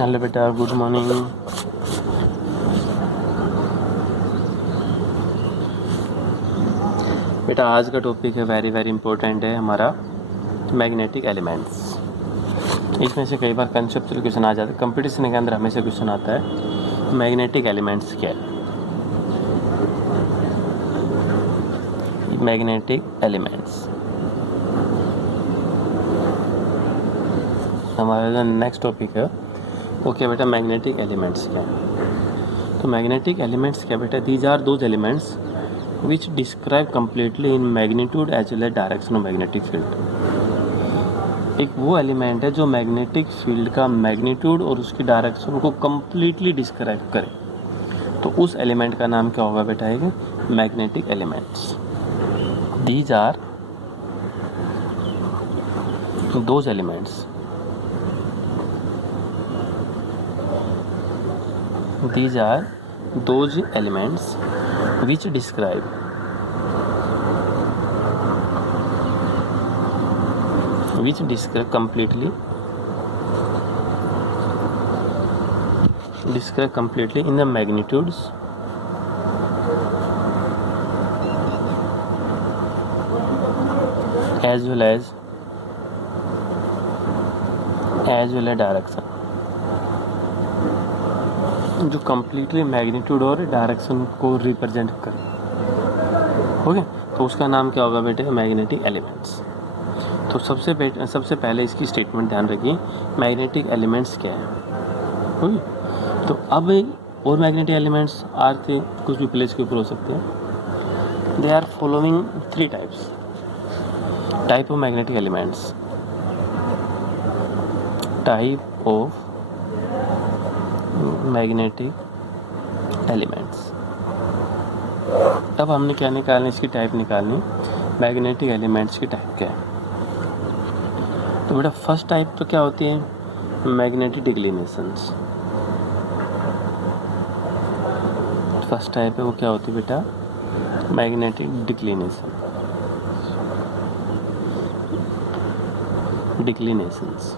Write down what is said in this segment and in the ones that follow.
Hello बेटा, good morning. बेटा आज का टॉपिक है वेरी वेरी इंपॉर्टेंट है हमारा मैग्नेटिक एलिमेंट्स। इसमें से कई बार कंसेप्चुअल क्वेश्चन आ जाता है, कंपटीशन के अंदर हमेशा क्वेश्चन आता है मैग्नेटिक एलिमेंट्स क्या है। मैग्नेटिक एलिमेंट्स हमारा जो नेक्स्ट टॉपिक है वो क्या बेटा, मैग्नेटिक एलिमेंट्स क्या है। तो मैग्नेटिक एलिमेंट्स क्या बेटा, these are those elements which describe completely in magnitude as well as direction of magnetic field। एक वो एलिमेंट है जो मैग्नेटिक फील्ड का मैग्नीट्यूड और उसकी डायरेक्शन को कंप्लीटली डिस्क्राइब करे, तो उस एलिमेंट का नाम क्या होगा बेटा, है magnetic elements. These are those elements these are those elements which describe completely in the magnitudes as well as direction, जो कम्प्लीटली मैग्नीट्यूड और डायरेक्शन को रिप्रेजेंट करे। ओके, तो उसका नाम क्या होगा बेटे, मैग्नेटिक एलिमेंट्स। तो सबसे पहले इसकी स्टेटमेंट ध्यान रखिए, मैग्नेटिक एलिमेंट्स क्या है। ओके, तो अब और मैग्नेटिक एलिमेंट्स आर थे, कुछ भी प्लेस के ऊपर हो सकते हैं। They are following 3 types type of magnetic elements. Type of magnetic elements. अब हमने क्या निकालनी, इसकी टाइप निकालनी, मैग्नेटिक एलिमेंट्स की टाइप क्या है। तो बेटा फर्स्ट टाइप तो क्या होती है, मैग्नेटिक डिक्लिनेशंस। फर्स्ट टाइप है वो क्या होती है बेटा, मैग्नेटिक डिक्लिनेशंस,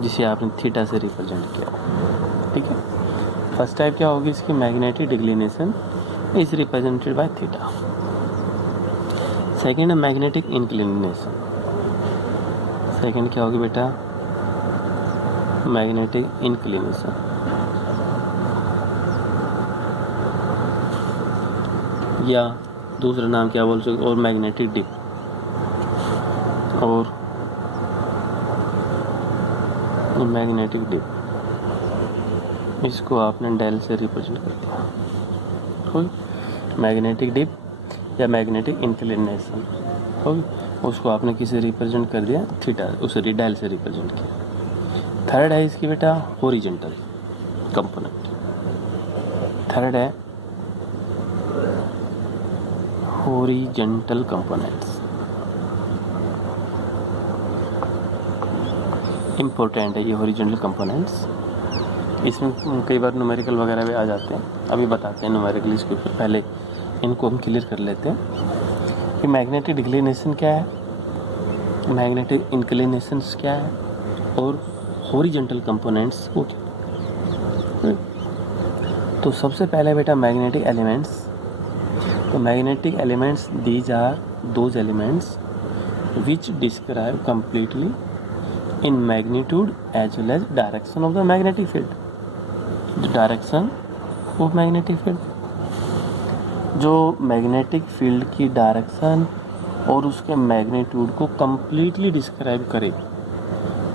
जिसे आपने थीटा से रिप्रेजेंट किया। ठीक है, फर्स्ट टाइप क्या होगी इसकी, magnetic declination is represented by theta. Second है मैग्नेटिक इंक्लिनेशन। सेकेंड क्या होगी बेटा, मैग्नेटिक इंक्लिनेशन। या दूसरा नाम क्या बोल सकते, और मैग्नेटिक डिप, और मैग्नेटिक डिप, इसको आपने डेल से रिप्रेजेंट कर दिया। कोई मैग्नेटिक डिप या मैग्नेटिक इंक्लिनेशन होगी, उसको आपने किसे रिप्रेजेंट कर दिया, थीटा, उसे डेल से रिप्रेजेंट किया। थर्ड है इसकी बेटा हॉरिजॉन्टल कंपोनेंट। थर्ड है हॉरिजॉन्टल कंपोनेंट्स। इम्पोर्टेंट है ये हॉरिजॉन्टल कंपोनेंट्स। इसमें कई बार न्यूमेरिकल वगैरह भी आ जाते हैं, अभी बताते हैं न्यूमेरिकल इसके ऊपर, पहले इनको हम क्लियर कर लेते हैं कि मैग्नेटिक डिक्लिनेशन क्या है, मैग्नेटिक इंक्लिनेशंस क्या है, और हॉरिजॉन्टल कंपोनेंट्स वो क्या। तो सबसे पहले बेटा मैग्नेटिक एलिमेंट्स। तो magnetic elements these are those elements which describe completely in magnitude as well as direction of the magnetic field। the direction of magnetic field, जो मैग्नेटिक फील्ड की डायरेक्शन और उसके मैग्नीट्यूड को कंप्लीटली डिस्क्राइब करे,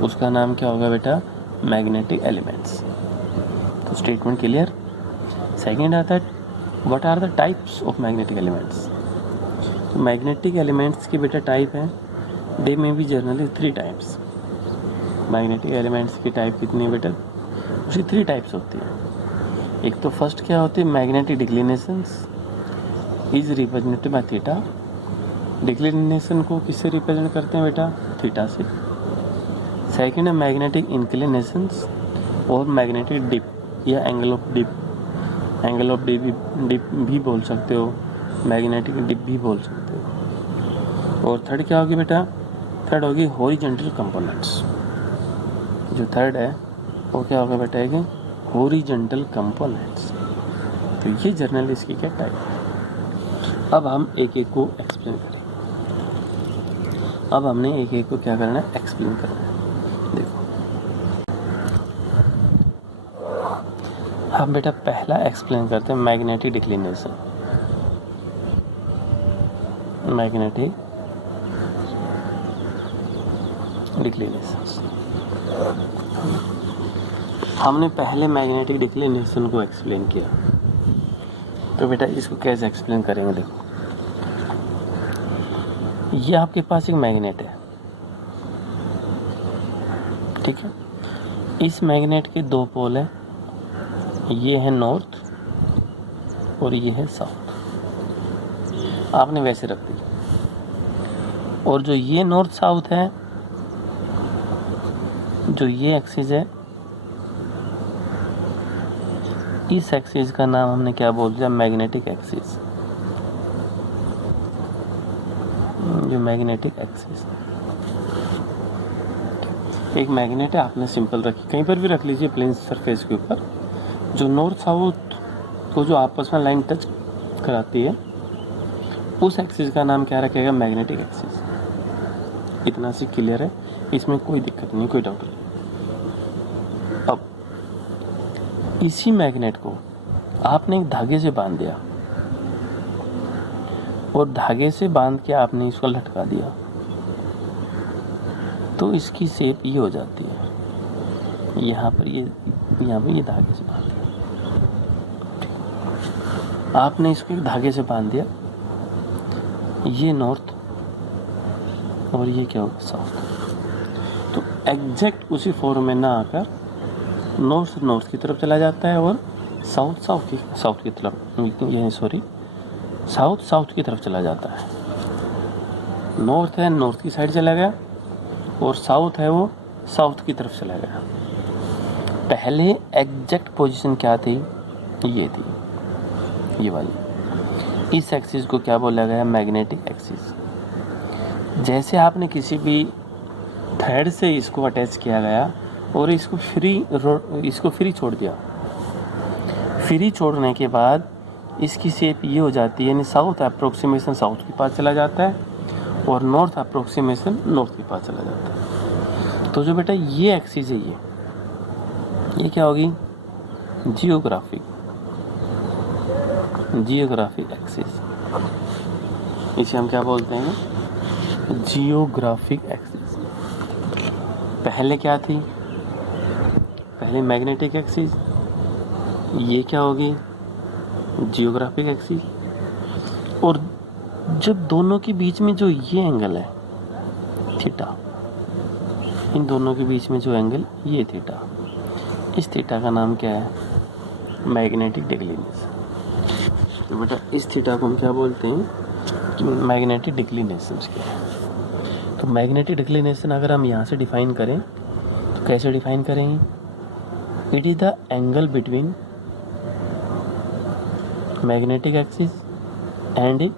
उसका नाम क्या होगा बेटा, मैग्नेटिक एलिमेंट्स। तो स्टेटमेंट क्लियर। सेकेंड आता है what are the types of magnetic elements. तो मैग्नेटिक एलिमेंट्स की बेटा टाइप है, they may be generally 3 types. Magnetic elements की टाइप कितनी है बेटा, उसकी 3 टाइप्स होती है। एक तो फर्स्ट क्या होती है, magnetic declinations is represented by theta. Declination को किससे रिप्रेजेंट करते हैं बेटा, थीटा से। सेकेंड है मैग्नेटिक इंक्लिनेशंस और मैग्नेटिक डिप या angle of dip. Angle of dip भी बोल सकते हो, मैग्नेटिक डिप भी बोल सकते हो। और थर्ड क्या होगी बेटा, थर्ड होगी हॉरिजॉन्टल कंपोनेंट्स। जो थर्ड है वो क्या होगा बेटा है कि हॉरिजॉन्टल कंपोनेंट्स। तो ये जर्नल इसकी क्या टाइप है। अब हम एक एक को एक्सप्लेन करें। अब हमने एक एक को क्या करना है, एक्सप्लेन करना है। देखो हम बेटा पहला एक्सप्लेन करते हैं मैग्नेटिक डिक्लिनेशन। मैग्नेटिक डिक्लिनेशन हमने पहले मैग्नेटिक डिक्लिनेशन को एक्सप्लेन किया। तो बेटा इसको कैसे एक्सप्लेन करेंगे। देखो ये आपके पास एक मैग्नेट है, ठीक है। इस मैग्नेट के दो पोल हैं, ये है नॉर्थ और ये है साउथ। आपने वैसे रख दिया। और जो ये नॉर्थ साउथ है, जो ये एक्सिस है, इस एक्सिस का नाम हमने क्या बोल दिया, मैग्नेटिक एक्सिस। जो मैग्नेटिक एक्सिस एक मैग्नेट है, आपने सिंपल रखी, कहीं पर भी रख लीजिए प्लेन सरफेस के ऊपर। जो नॉर्थ साउथ को जो आपस में लाइन टच कराती है, उस एक्सिस का नाम क्या रखेगा, मैग्नेटिक एक्सिस। इतना सी क्लियर है, इसमें कोई दिक्कत नहीं, कोई डाउट नहीं। अब इसी मैग्नेट को आपने एक धागे से बांध दिया और धागे से बांध के आपने इसको लटका दिया, तो इसकी शेप ये हो जाती है। यहाँ पर ये धागे से बांध दिया, आपने इसको एक धागे से बांध दिया। ये नॉर्थ और ये क्या होगा, साउथ। तो एग्जैक्ट उसी फॉर्म में ना आकर नॉर्थ की तरफ चला जाता है और साउथ की तरफ चला जाता है। नॉर्थ है, नॉर्थ की साइड चला गया, और साउथ है, वो साउथ की तरफ चला गया। पहले एग्जैक्ट पोजीशन क्या थी, ये थी, ये वाली। इस एक्सिस को क्या बोला गया, मैग्नेटिक एक्सिस। जैसे आपने किसी भी थ्रेड से इसको अटैच किया गया और इसको फ्री छोड़ दिया। फ्री छोड़ने के बाद इसकी शेप ये हो जाती है, यानी साउथ अप्रोक्सीमेशन साउथ के पास चला जाता है और नॉर्थ अप्रोक्सीमेशन नॉर्थ के पास चला जाता है। तो जो बेटा ये एक्सिस है, ये क्या होगी, जियोग्राफिक एक्सिस। इसे हम क्या बोलते हैं, जियोग्राफिक एक्सिस। पहले क्या थी, पहले मैग्नेटिक एक्सिस, ये क्या होगी, जियोग्राफिक एक्सिस। और जब दोनों के बीच में जो ये एंगल है थीटा, इन दोनों के बीच में जो एंगल ये थीटा, इस थीटा का नाम क्या है, मैग्नेटिक डिक्लिनेशन। तो बेटा इस थीटा को हम क्या बोलते हैं, कि मैग्नेटिक डिक्लिनेशन क्या है। तो मैग्नेटिक डिक्लिनेशन अगर हम यहाँ से डिफाइन करें तो कैसे डिफाइन करेंगे, it is the angle between magnetic axis and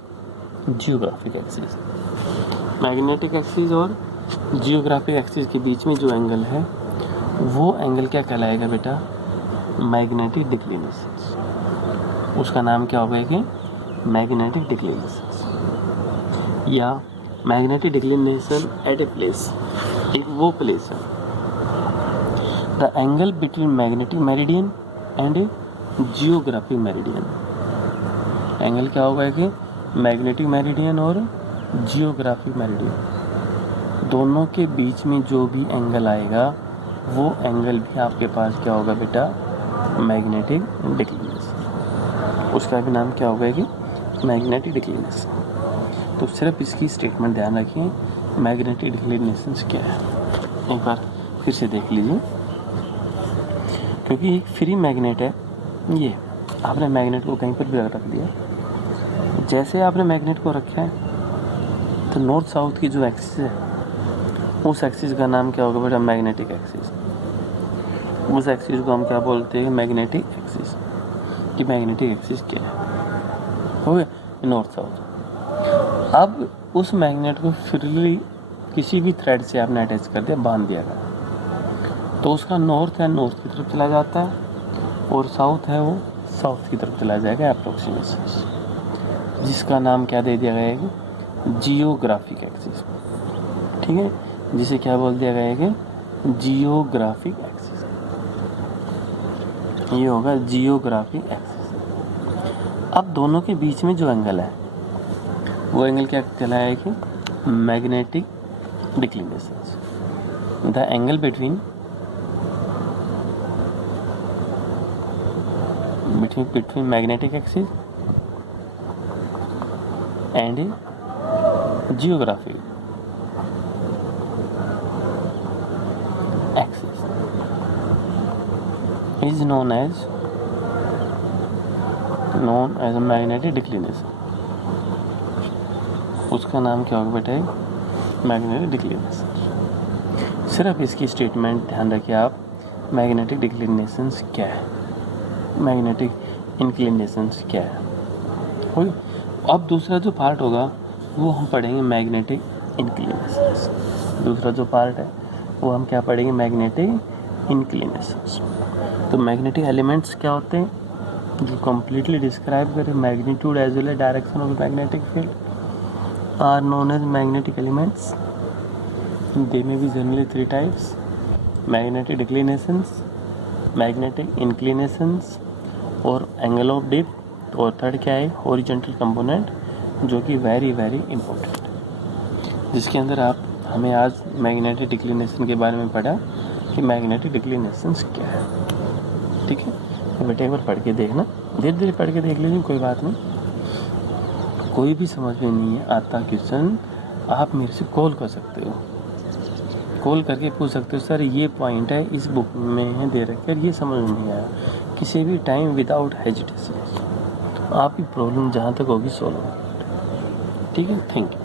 geographic axis. Magnetic axis और जियोग्राफिक एक्सिस के बीच में जो एंगल है, वो एंगल क्या कहलाएगा बेटा, मैग्नेटिक डिक्लिनेशन। उसका नाम क्या होगा कि मैग्नेटिक डिक्लिनेशन, या magnetic declination at a place, एक वो प्लेस है, the angle between magnetic meridian and a geographic meridian. Angle क्या होगा कि मैग्नेटिक मेरिडियन और जियोग्राफिक मेरिडियन, दोनों के बीच में जो भी एंगल आएगा, वो एंगल भी आपके पास क्या होगा बेटा, मैग्नेटिक डिक्लिनेशन। उसका भी नाम क्या होगा कि मैग्नेटिक डिक्लिनेशन। तो सिर्फ इसकी स्टेटमेंट ध्यान रखिए, मैग्नेटिक डिक्लिनेशन क्या है, एक बार फिर से देख लीजिए। क्योंकि एक फ्री मैग्नेट है, ये आपने मैग्नेट को कहीं पर भी रख दिया, जैसे आपने मैग्नेट को रखा है तो नॉर्थ साउथ की जो एक्सिस है, उस एक्सिस का नाम क्या होगा बेटा, मैग्नेटिक एक्सिस। उस एक्सिस को हम क्या बोलते हैं, मैग्नेटिक एक्सिस। कि मैग्नेटिक एक्सिस क्या है, हो गया नॉर्थ साउथ। अब उस मैग्नेट को फ्रीली किसी भी थ्रेड से आपने अटैच कर दिया, बांध दिया गया, तो उसका नॉर्थ है नॉर्थ की तरफ चला जाता है, और साउथ है वो साउथ की तरफ चला जाएगा अप्रोक्सीमेशन, जिसका नाम क्या दे दिया गया है कि जियोग्राफिक एक्सिस। ठीक है, जिसे क्या बोल दिया गया है कि जियोग्राफिक एक्सिस, ये होगा जियोग्राफिक एक्सिस। अब दोनों के बीच में जो एंगल है वो एंगल क्या कहलाया कि magnetic declination. The angle between magnetic axis and geographic axis is known as a magnetic declination। उसका नाम क्या होगा बेटा, मैग्नेटिक डिक्लिनेशन। सिर्फ इसकी स्टेटमेंट ध्यान रखिए आप, मैग्नेटिक डिक्लिनेशंस क्या है, मैग्नेटिक इंक्लिनेशंस क्या है। ओके, अब दूसरा जो पार्ट होगा वो हम पढ़ेंगे मैग्नेटिक इंक्लिनेशंस। दूसरा जो पार्ट है वो हम क्या पढ़ेंगे, मैग्नेटिक इंक्लिनेशंस। तो मैग्नेटिक एलिमेंट्स क्या होते हैं, जो कंप्लीटली डिस्क्राइब करें magnitude as well as direction of magnetic field are known as magnetic elements. They may be generally 3 types, magnetic declinations, magnetic inclinations और एंगल ऑफ डिप, और third क्या है, हॉरिजॉन्टल कंपोनेंट, जो कि वेरी वेरी इंपॉर्टेंट, जिसके अंदर आप हमें आज मैग्नेटिक डिक्लिनेशन के बारे में पढ़ा कि मैग्नेटिक डिक्लिनेशंस क्या है। ठीक है, तो बेटे एक बार पढ़ के देखना, धीरे धीरे पढ़ के देख लीजिए, कोई बात नहीं। कोई भी समझ में नहीं है आता क्वेश्चन, आप मेरे से कॉल कर सकते हो, कॉल करके पूछ सकते हो सर ये पॉइंट है इस बुक में है दे रखकर, ये समझ में नहीं आया, किसी भी टाइम विदाउट हेजिटेशन आपकी प्रॉब्लम जहाँ तक होगी सॉल्व होगी। ठीक है, थैंक यू।